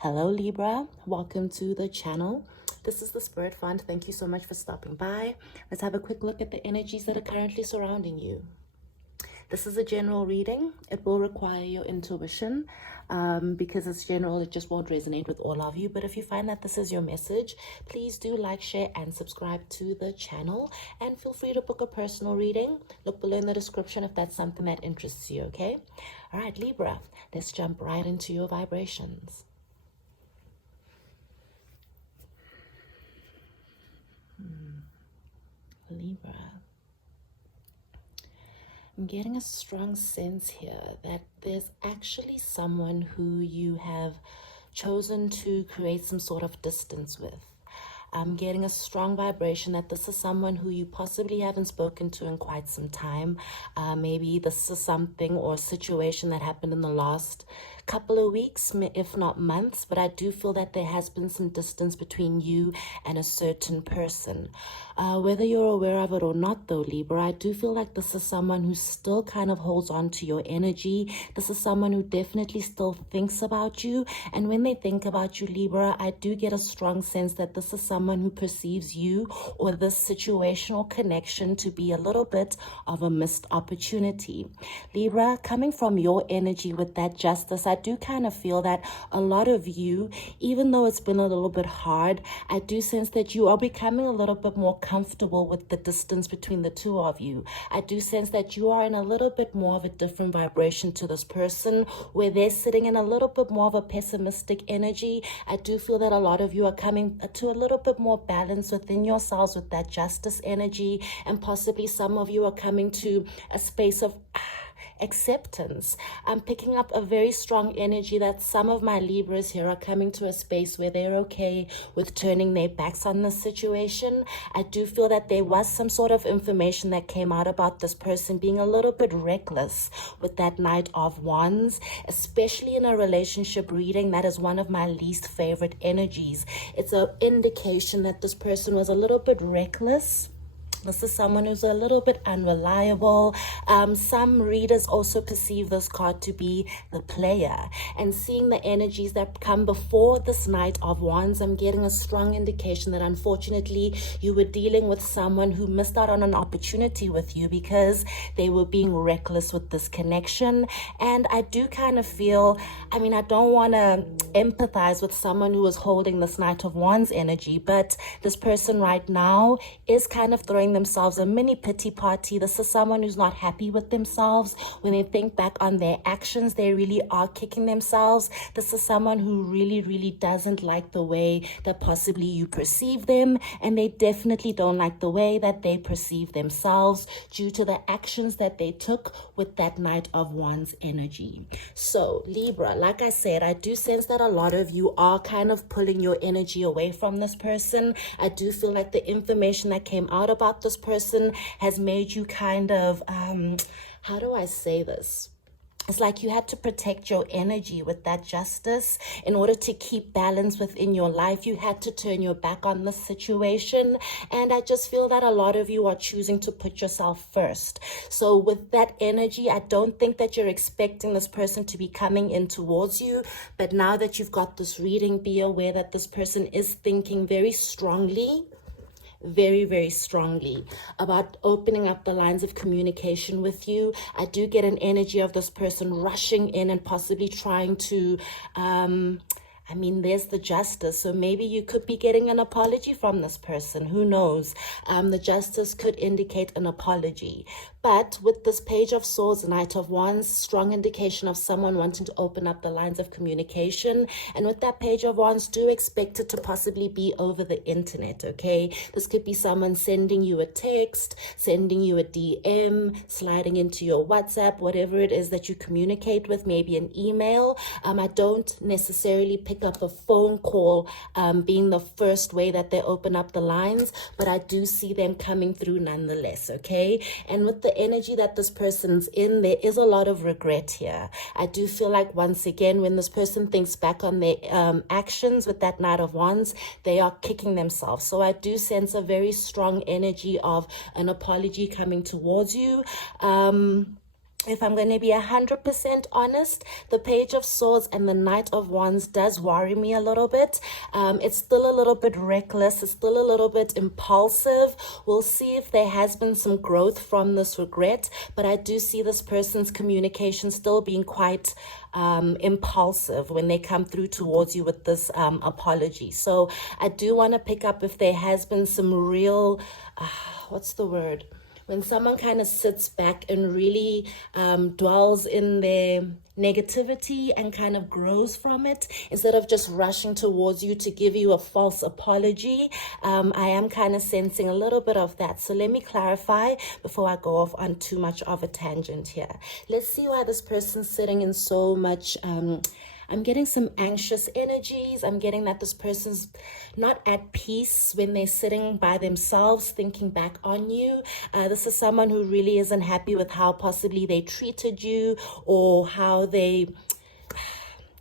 Hello Libra, welcome to the channel. This is the Spirit Fund. Thank you so much for stopping by. Let's have a quick look at the energies that are currently surrounding you. This is a general reading. It will require your intuition because it's general. It just won't resonate with all of you. But if you find that this is your message, please do like, share, and subscribe to the channel. And feel free to book a personal reading. Look below in the description if that's something that interests you, okay? All right, Libra, let's jump right into your vibrations. Libra. I'm getting a strong sense here that there's actually someone who you have chosen to create some sort of distance with. I'm getting a strong vibration that this is someone who you possibly haven't spoken to in quite some time. Maybe this is something or situation that happened in the last couple of weeks, if not months, but I do feel that there has been some distance between you and a certain person. Whether you're aware of it or not though, Libra, I do feel like this is someone who still kind of holds on to your energy. This is someone who definitely still thinks about you. And when they think about you, Libra, I do get a strong sense that this is someone who perceives you or this situational connection to be a little bit of a missed opportunity. Libra, coming from your energy with that justice, I do kind of feel that a lot of you, even though it's been a little bit hard, I do sense that you are becoming a little bit more comfortable with the distance between the two of you. I do sense that you are in a little bit more of a different vibration to this person, where they're sitting in a little bit more of a pessimistic energy. I do feel that a lot of you are coming to a little bit more balance within yourselves with that justice energy, and possibly some of you are coming to a space of acceptance. I'm picking up a very strong energy that some of my Libras here are coming to a space where they're okay with turning their backs on this situation. I do feel that there was some sort of information that came out about this person being a little bit reckless with that Knight of Wands, especially in a relationship reading. That is one of my least favorite energies. It's an indication that this person was a little bit reckless. This is someone who's a little bit unreliable. Some readers also perceive this card to be the player. And seeing the energies that come before this Knight of Wands, I'm getting a strong indication that unfortunately you were dealing with someone who missed out on an opportunity with you because they were being reckless with this connection. And I do kind of feel, I don't want to empathize with someone who is holding this Knight of Wands energy, but this person right now is kind of throwing themselves a mini pity party. This is someone who's not happy with themselves. When they think back on their actions, they really are kicking themselves. This is someone who really doesn't like the way that possibly you perceive them, and they definitely don't like the way that they perceive themselves due to the actions that they took with that Knight of Wands energy. So Libra, like I said, I do sense that a lot of you are kind of pulling your energy away from this person. I do feel like the information that came out about this person has made you kind of, how do I say this? It's like you had to protect your energy with that justice in order to keep balance within your life. You had to turn your back on this situation. And I just feel that a lot of you are choosing to put yourself first. So with that energy, I don't think that you're expecting this person to be coming in towards you. But now that you've got this reading, be aware that this person is thinking very strongly, very strongly about opening up the lines of communication with you. I do get an energy of this person rushing in and possibly trying to there's the justice. So maybe you could be getting an apology from this person. Who knows? The justice could indicate an apology. But with this Page of Swords, Knight of Wands, strong indication of someone wanting to open up the lines of communication. And with that Page of Wands, do expect it to possibly be over the internet, okay? This could be someone sending you a text, sending you a DM, sliding into your WhatsApp, whatever it is that you communicate with, maybe an email. I don't necessarily pick up a phone call being the first way that they open up the lines, but I do see them coming through nonetheless, okay? And with the energy that this person's in, there is a lot of regret here. I do feel like, once again, when this person thinks back on their actions with that Knight of Wands, they are kicking themselves. So I do sense a very strong energy of an apology coming towards you. if I'm going to be 100% honest, the Page of Swords and the Knight of Wands does worry me a little bit. It's still a little bit reckless. It's still a little bit impulsive. We'll see if there has been some growth from this regret, but I do see this person's communication still being quite impulsive when they come through towards you with this apology. So I do want to pick up if there has been some real, what's the word? When someone kind of sits back and really dwells in their negativity and kind of grows from it, instead of just rushing towards you to give you a false apology, I am kind of sensing a little bit of that. So let me clarify before I go off on too much of a tangent here. Let's see why this person's sitting in so much I'm getting some anxious energies. I'm getting that this person's not at peace when they're sitting by themselves thinking back on you. This is someone who really isn't happy with how possibly they treated you or how they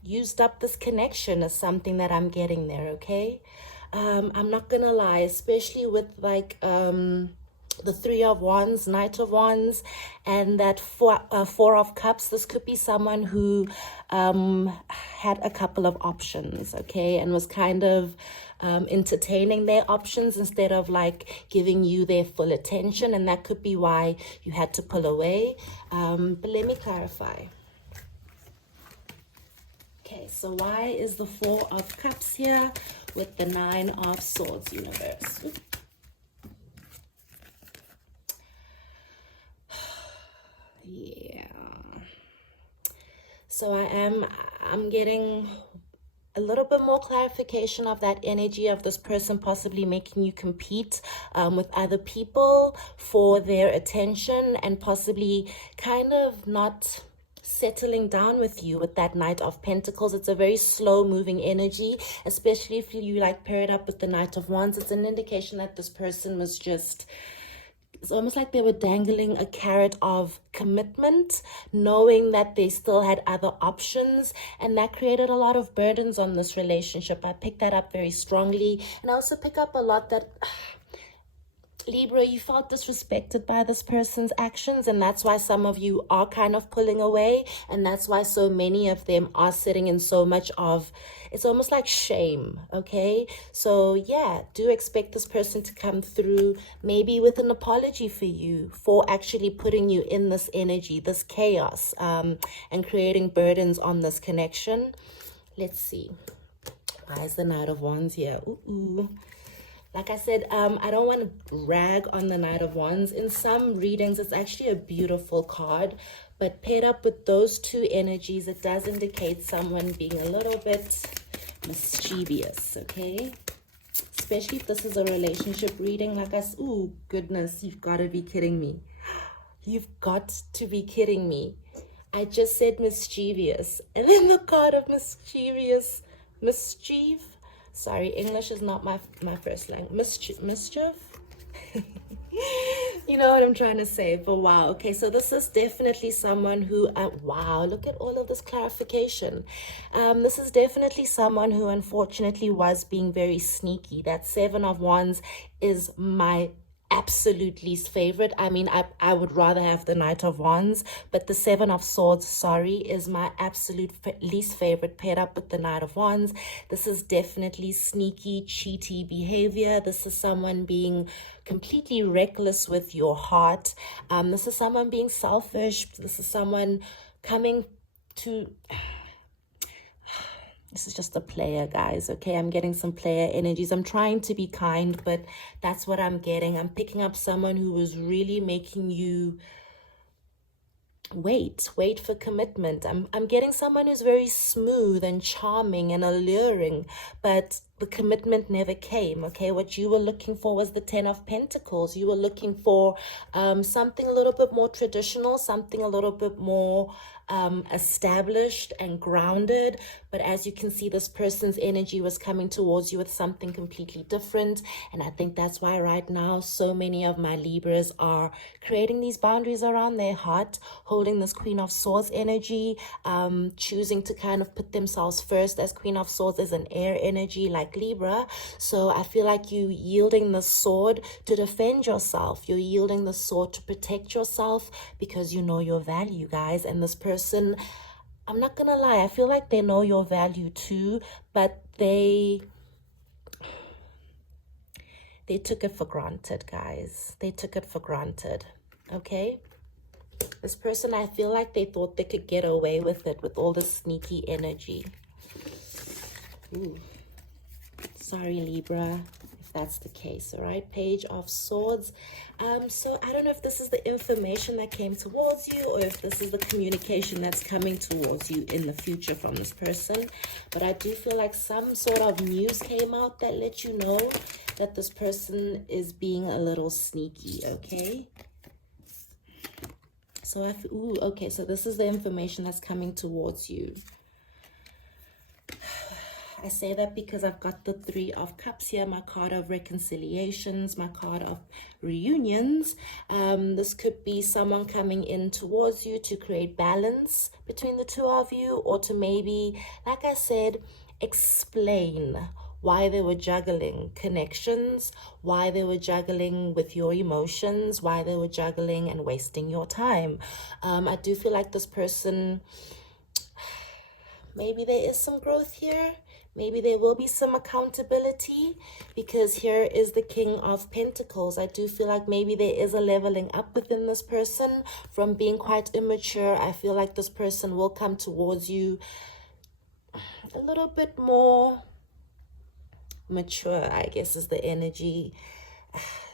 used up this connection is something that I'm getting there, okay? I'm not gonna lie, especially with like the Three of Wands, Knight of Wands, and that Four of Cups. This could be someone who had a couple of options, okay, and was kind of entertaining their options instead of like giving you their full attention, and that could be why you had to pull away. But let me clarify. Okay, so why is the Four of Cups here with the Nine of Swords, universe? Oops. Yeah, so I'm getting a little bit more clarification of that energy of this person possibly making you compete with other people for their attention, and possibly kind of not settling down with you with that Knight of Pentacles. It's a very slow moving energy, especially if you like pair it up with the Knight of Wands. It's an indication that this person was just, it's almost like they were dangling a carrot of commitment, knowing that they still had other options, and that created a lot of burdens on this relationship. I picked that up very strongly, and I also pick up a lot that Libra, you felt disrespected by this person's actions, and that's why some of you are kind of pulling away, and that's why so many of them are sitting in so much of, it's almost like shame, okay? So yeah, do expect this person to come through maybe with an apology for you for actually putting you in this energy, this chaos, and creating burdens on this connection. Let's see. Why is the Knight of Wands here? Ooh. Like I said, I don't want to rag on the Knight of Wands. In some readings, it's actually a beautiful card, but paired up with those two energies, it does indicate someone being a little bit mischievous, okay? Especially if this is a relationship reading like us. Ooh, goodness, you've got to be kidding me. You've got to be kidding me. I just said mischievous, and then the card of mischievous, mischief. Sorry, English is not my first language. Mischief? You know what I'm trying to say, but wow. Okay, so this is definitely someone who, wow, look at all of this clarification. This is definitely someone who unfortunately was being very sneaky. That Seven of Wands is my absolute least favorite. I mean, I would rather have the Knight of Wands, but the Seven of Swords, sorry, is my absolute least favorite paired up with the Knight of Wands. This is definitely sneaky, cheaty behavior. This is someone being completely reckless with your heart. This is someone being selfish. This is someone coming to... This is just a player, guys, okay? I'm getting some player energies. I'm trying to be kind, but that's what I'm getting. I'm picking up someone who was really making you wait for commitment. I'm getting someone who's very smooth and charming and alluring, but the commitment never came, okay? What you were looking for was the Ten of Pentacles. You were looking for something a little bit more traditional, something a little bit more established and grounded, but as you can see, this person's energy was coming towards you with something completely different. And I think that's why right now so many of my Libras are creating these boundaries around their heart, holding this Queen of Swords energy, choosing to kind of put themselves first, as Queen of Swords is an air energy like zodiac, Libra. So I feel like you yielding the sword to defend yourself. You're yielding the sword to protect yourself because you know your value, guys. And this person, I'm not gonna lie, I feel like they know your value too, but they took it for granted, guys. They took it for granted, okay? This person, I feel like they thought they could get away with it with all this sneaky energy. Ooh. Sorry, Libra, if that's the case, all right? Page of Swords. So I don't know if this is the information that came towards you or if this is the communication that's coming towards you in the future from this person. But I do feel like some sort of news came out that let you know that this person is being a little sneaky, okay? So okay, so this is the information that's coming towards you. I say that because I've got the Three of Cups here, my card of reconciliations, my card of reunions. This could be someone coming in towards you to create balance between the two of you, or to maybe, like I said, explain why they were juggling connections, why they were juggling with your emotions, why they were juggling and wasting your time. I do feel like this person, maybe there is some growth here. Maybe there will be some accountability, because here is the King of Pentacles. I do feel like maybe there is a leveling up within this person from being quite immature. I feel like this person will come towards you a little bit more mature, I guess is the energy.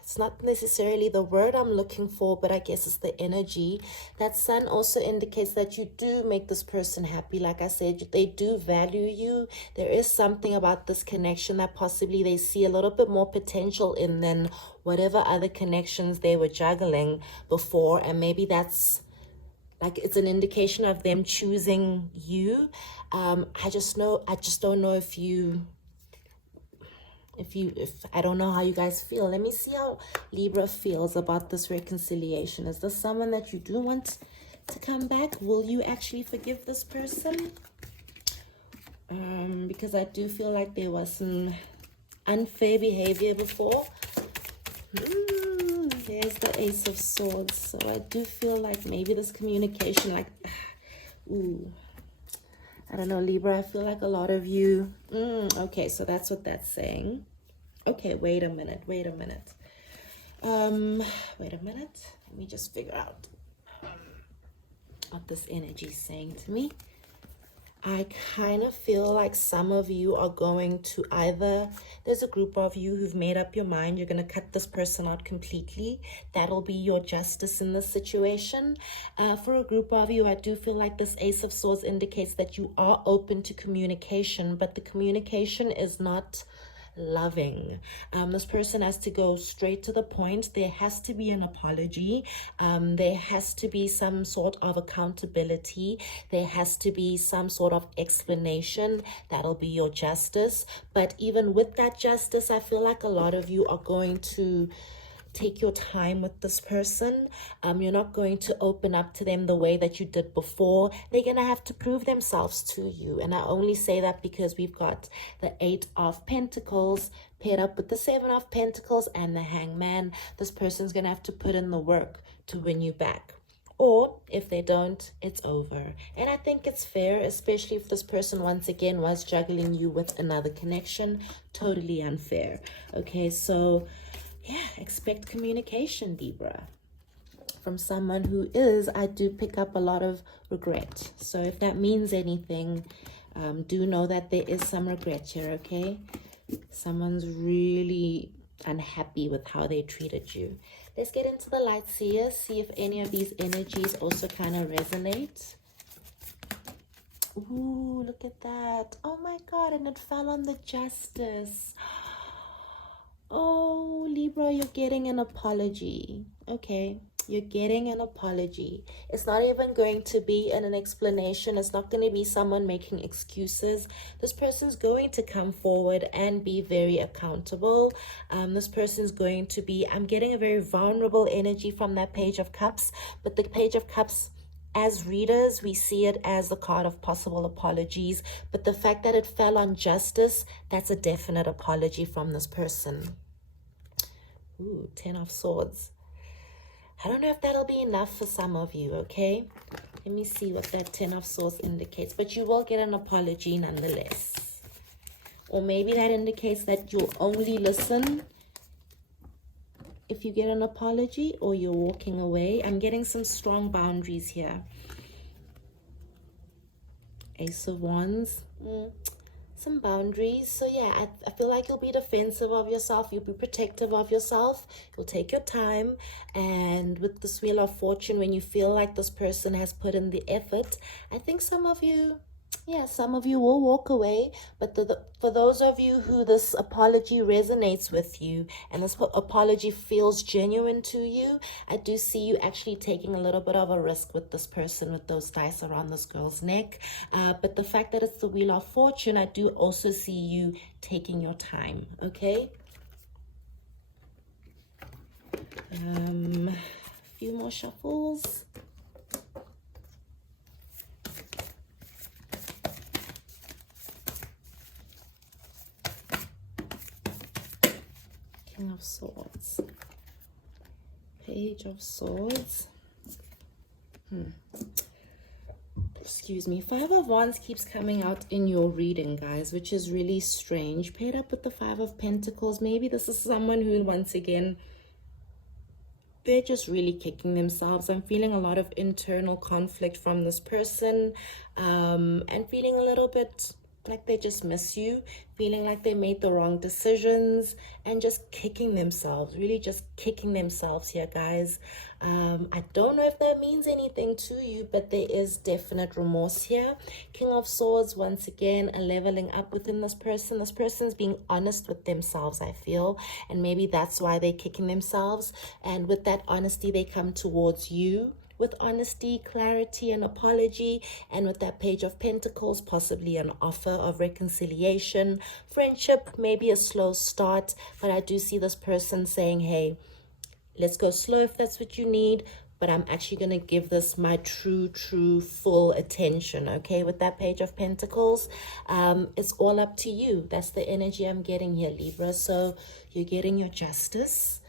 It's not necessarily the word I'm looking for, but I guess it's the energy. That Sun also indicates that you do make this person happy. Like I said, they do value you. There is something about this connection that possibly they see a little bit more potential in than whatever other connections they were juggling before. And maybe that's like, it's an indication of them choosing you. I just don't know if I don't know how you guys feel. Let me see how Libra feels about this reconciliation. Is this someone that you do want to come back? Will you actually forgive this person? Because I do feel like there was some unfair behavior before. There's the Ace of Swords. So I do feel like maybe this communication, like, I don't know, Libra, I feel like a lot of you, okay, so that's what that's saying. Okay, wait a minute. Wait a minute. Let me just figure out what this energy is saying to me. I kind of feel like some of you are going to either, there's a group of you who've made up your mind, you're going to cut this person out completely. That'll be your justice in this situation. For a group of you, I do feel like this Ace of Swords indicates that you are open to communication, but the communication is not loving. This person has to go straight to the point. There has to be an apology. There has to be some sort of accountability. There has to be some sort of explanation. That'll be your justice. But even with that justice, I feel like a lot of you are going to take your time with this person. You're not going to open up to them the way that you did before. They're going to have to prove themselves to you. And I only say that because we've got the Eight of Pentacles paired up with the Seven of Pentacles and the Hangman. This person's going to have to put in the work to win you back. Or if they don't, it's over. And I think it's fair, especially if this person once again was juggling you with another connection. Totally unfair. Okay, so yeah, expect communication, Libra. From someone who is, I do pick up a lot of regret. So if that means anything, do know that there is some regret here, okay? Someone's really unhappy with how they treated you. Let's get into the light seers, see if any of these energies also kind of resonate. Ooh, look at that. Oh my God, and it fell on the Justice. Oh, Libra, you're getting an apology. Okay, you're getting an apology. It's not even going to be an explanation. It's not going to be someone making excuses. This person's going to come forward and be very accountable. This person's going to be, I'm getting a very vulnerable energy from that Page of Cups, but the Page of Cups as readers, we see it as the card of possible apologies, but the fact that it fell on justice, that's a definite apology from this person. Ooh, 10 of Swords. I don't know if that'll be enough for some of you, okay? Let me see what that 10 of Swords indicates, but you will get an apology nonetheless. Or maybe that indicates that you'll only listen if you get an apology, or you're walking away. I'm getting some strong boundaries here. Ace of Wands. Some boundaries. So yeah, I feel like you'll be defensive of yourself. You'll be protective of yourself. You'll take your time. And with this Wheel of Fortune, when you feel like this person has put in the effort, I think some of you will walk away. But for those of you who this apology resonates with you and this apology feels genuine to you, I do see you actually taking a little bit of a risk with this person, with those dice around this girl's neck. But the fact that it's the Wheel of Fortune, I do also see you taking your time, okay? A few more shuffles. King of Swords, Page of Swords, excuse me, Five of Wands keeps coming out in your reading, guys, which is really strange. Paired up with the Five of Pentacles. Maybe this is someone who, once again, they're just really kicking themselves. I'm feeling a lot of internal conflict from this person, and feeling a little bit like they just miss you, feeling like they made the wrong decisions, and just kicking themselves, really just kicking themselves here, guys. I don't know if that means anything to you, but there is definite remorse here. King of Swords, once again, a leveling up within this person. This person's being honest with themselves, I feel, and maybe that's why they're kicking themselves. And with that honesty, they come towards you with honesty, clarity, and apology. And with that Page of Pentacles, possibly an offer of reconciliation, friendship, maybe a slow start. But I do see this person saying, hey, let's go slow if that's what you need, but I'm actually going to give this my true, full attention, okay? With that Page of Pentacles, it's all up to you. That's the energy I'm getting here, Libra. So you're getting your justice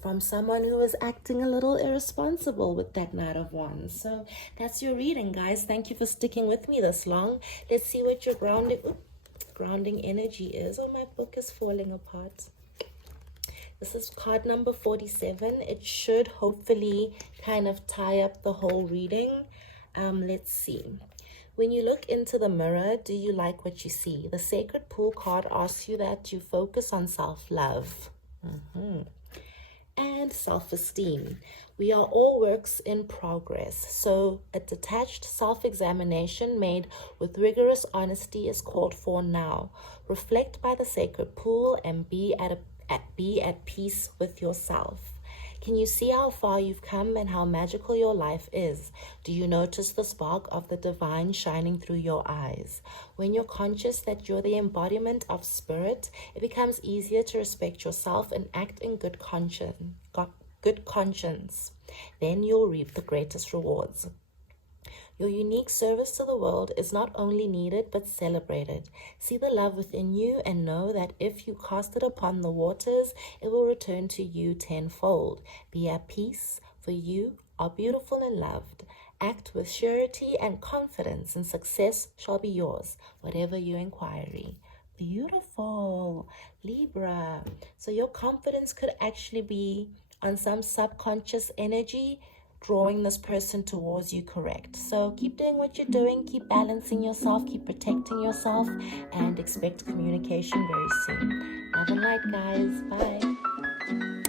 from someone who is acting a little irresponsible with that Knight of Wands. So that's your reading, guys. Thank you for sticking with me this long. Let's see what your grounding energy is. Oh, my book is falling apart. This is card number 47. It should hopefully kind of tie up the whole reading. Let's see. When you look into the mirror, do you like what you see? The Sacred Pool card asks you that you focus on self-love. And self-esteem. We are all works in progress, so a detached self-examination made with rigorous honesty is called for now. Reflect by the Sacred Pool and be at peace with yourself. Can you see how far you've come and how magical your life is? Do you notice the spark of the divine shining through your eyes? When you're conscious that you're the embodiment of spirit, it becomes easier to respect yourself and act in good conscience. Then you'll reap the greatest rewards. Your unique service to the world is not only needed but celebrated. See the love within you and know that if you cast it upon the waters, it will return to you tenfold. Be at peace, for you are beautiful and loved. Act with surety and confidence, and success shall be yours, whatever your inquiry. Beautiful, Libra. So your confidence could actually be on some subconscious energy drawing this person towards you, correct? So keep doing what you're doing, keep balancing yourself, keep protecting yourself, and expect communication very soon. Love and light, guys. Bye.